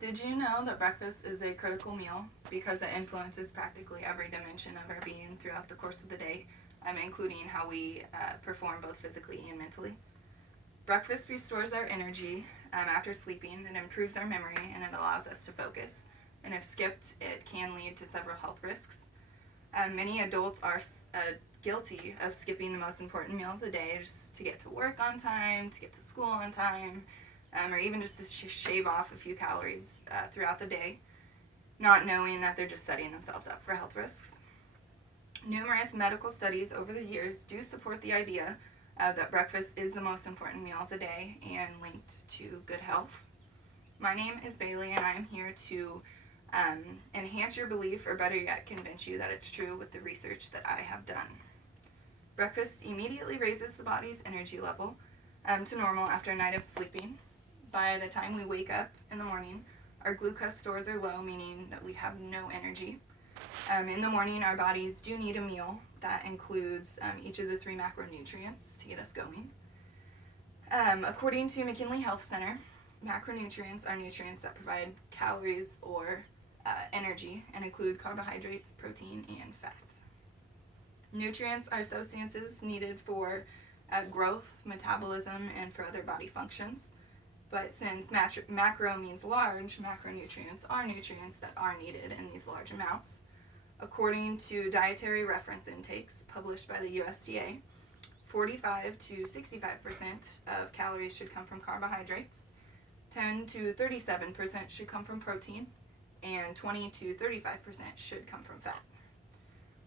Did you know that breakfast is a critical meal because it influences practically every dimension of our being throughout the course of the day, including how we perform both physically and mentally? Breakfast restores our energy after sleeping, it improves our memory, and it allows us to focus. And if skipped, it can lead to several health risks. Many adults are guilty of skipping the most important meal of the day just to get to work on time, to get to school on time, or even just to shave off a few calories throughout the day, not knowing that they're just setting themselves up for health risks. Numerous medical studies over the years do support the idea that breakfast is the most important meal of the day and linked to good health. My name is Bailey, and I am here to enhance your belief, or better yet, convince you that it's true with the research that I have done. Breakfast immediately raises the body's energy level to normal after a night of sleeping. By the time we wake up in the morning, our glucose stores are low, meaning that we have no energy. In the morning, our bodies do need a meal that includes each of the 3 macronutrients to get us going. According to McKinley Health Center, macronutrients are nutrients that provide calories or energy and include carbohydrates, protein, and fat. Nutrients are substances needed for growth, metabolism, and for other body functions. But since macro means large, macronutrients are nutrients that are needed in these large amounts. According to dietary reference intakes published by the USDA, 45 to 65% of calories should come from carbohydrates, 10 to 37% should come from protein, and 20 to 35% should come from fat.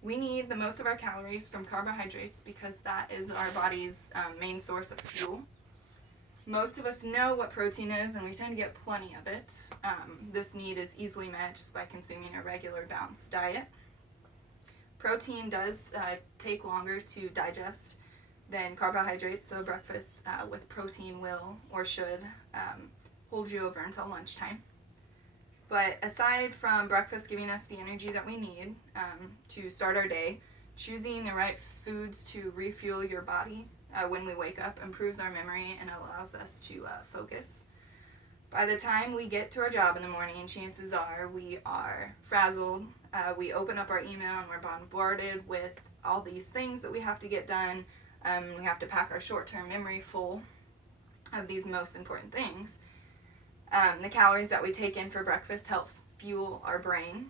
We need the most of our calories from carbohydrates because that is our body's main source of fuel. Most of us know what protein is, and we tend to get plenty of it. This need is easily met just by consuming a regular balanced diet. Protein does take longer to digest than carbohydrates, so breakfast with protein will or should hold you over until lunchtime. But aside from breakfast giving us the energy that we need to start our day, choosing the right foods to refuel your body when we wake up improves our memory and allows us to focus. By the time we get to our job in the morning, chances are we are frazzled. We open up our email and we're bombarded with all these things that we have to get done. We have to pack our short-term memory full of these most important things. The calories that we take in for breakfast help fuel our brain,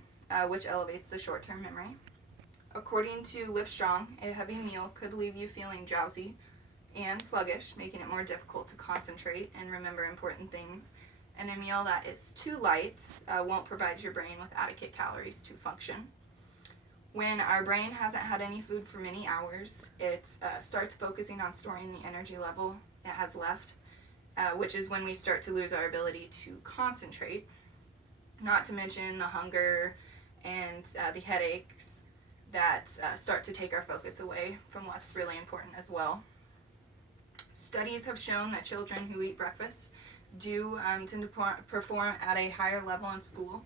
which elevates the short-term memory. According to Livestrong, a heavy meal could leave you feeling drowsy and sluggish, making it more difficult to concentrate and remember important things. And a meal that is too light won't provide your brain with adequate calories to function. When our brain hasn't had any food for many hours, it starts focusing on storing the energy level it has left, which is when we start to lose our ability to concentrate, not to mention the hunger and the headaches that start to take our focus away from what's really important as well. Studies have shown that children who eat breakfast do tend to perform at a higher level in school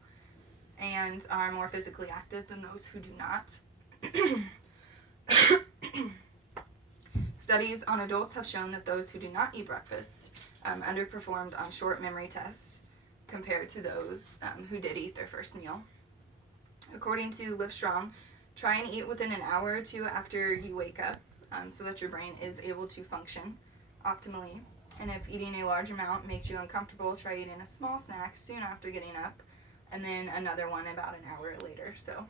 and are more physically active than those who do not. Studies on adults have shown that those who do not eat breakfast underperformed on short memory tests compared to those who did eat their first meal. According to Livestrong, try and eat within an hour or 2 after you wake up so that your brain is able to function optimally. And if eating a large amount makes you uncomfortable, try eating a small snack soon after getting up, and then another one about an hour later. So,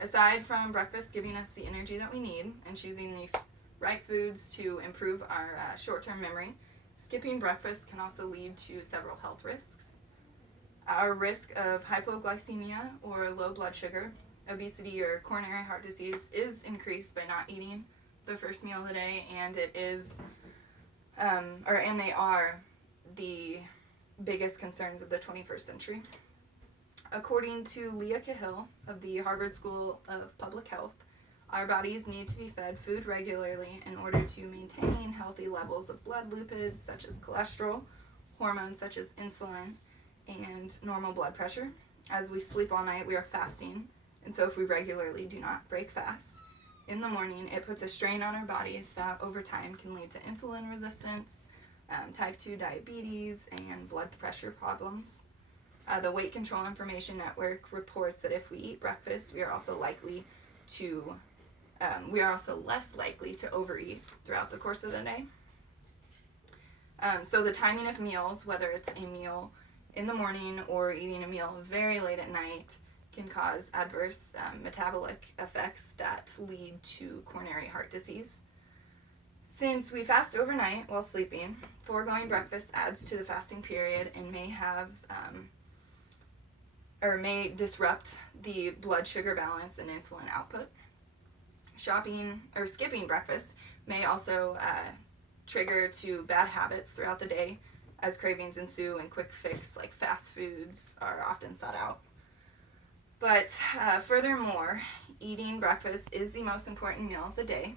aside from breakfast giving us the energy that we need and choosing the right foods to improve our short-term memory, skipping breakfast can also lead to several health risks. Our risk of hypoglycemia or low blood sugar, obesity, or coronary heart disease is increased by not eating the first meal of the day, and it is and they are the biggest concerns of the 21st century. According to Leah Cahill of the Harvard School of Public Health, our bodies need to be fed food regularly in order to maintain healthy levels of blood lipids such as cholesterol, hormones such as insulin, and normal blood pressure. As we sleep all night, we are fasting, and so if we regularly do not break fast in the morning, it puts a strain on our bodies that over time can lead to insulin resistance, type 2 diabetes, and blood pressure problems. The Weight Control Information Network reports that if we eat breakfast, we are also less likely to overeat throughout the course of the day. So the timing of meals, whether it's a meal in the morning or eating a meal very late at night, can cause adverse metabolic effects that lead to coronary heart disease. Since we fast overnight while sleeping, foregoing breakfast adds to the fasting period and may disrupt the blood sugar balance and insulin output. Skipping breakfast may also trigger to bad habits throughout the day, as cravings ensue and quick fix like fast foods are often sought out. But furthermore, eating breakfast is the most important meal of the day,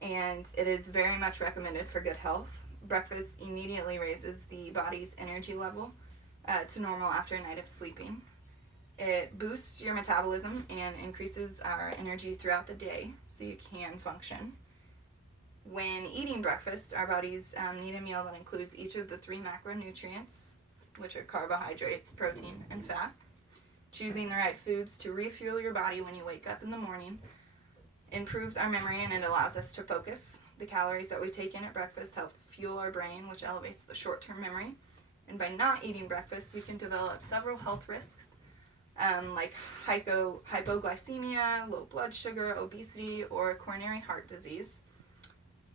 and it is very much recommended for good health. Breakfast immediately raises the body's energy level to normal after a night of sleeping. It boosts your metabolism and increases our energy throughout the day so you can function. When eating breakfast, our bodies need a meal that includes each of the 3 macronutrients, which are carbohydrates, protein, and fat. Choosing the right foods to refuel your body when you wake up in the morning improves our memory and it allows us to focus. The calories that we take in at breakfast help fuel our brain, which elevates the short-term memory. And by not eating breakfast, we can develop several health risks, like hypoglycemia, low blood sugar, obesity, or coronary heart disease.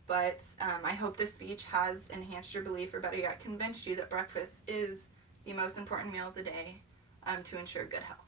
But I hope this speech has enhanced your belief, or better yet, convinced you that breakfast is the most important meal of the day to ensure good health.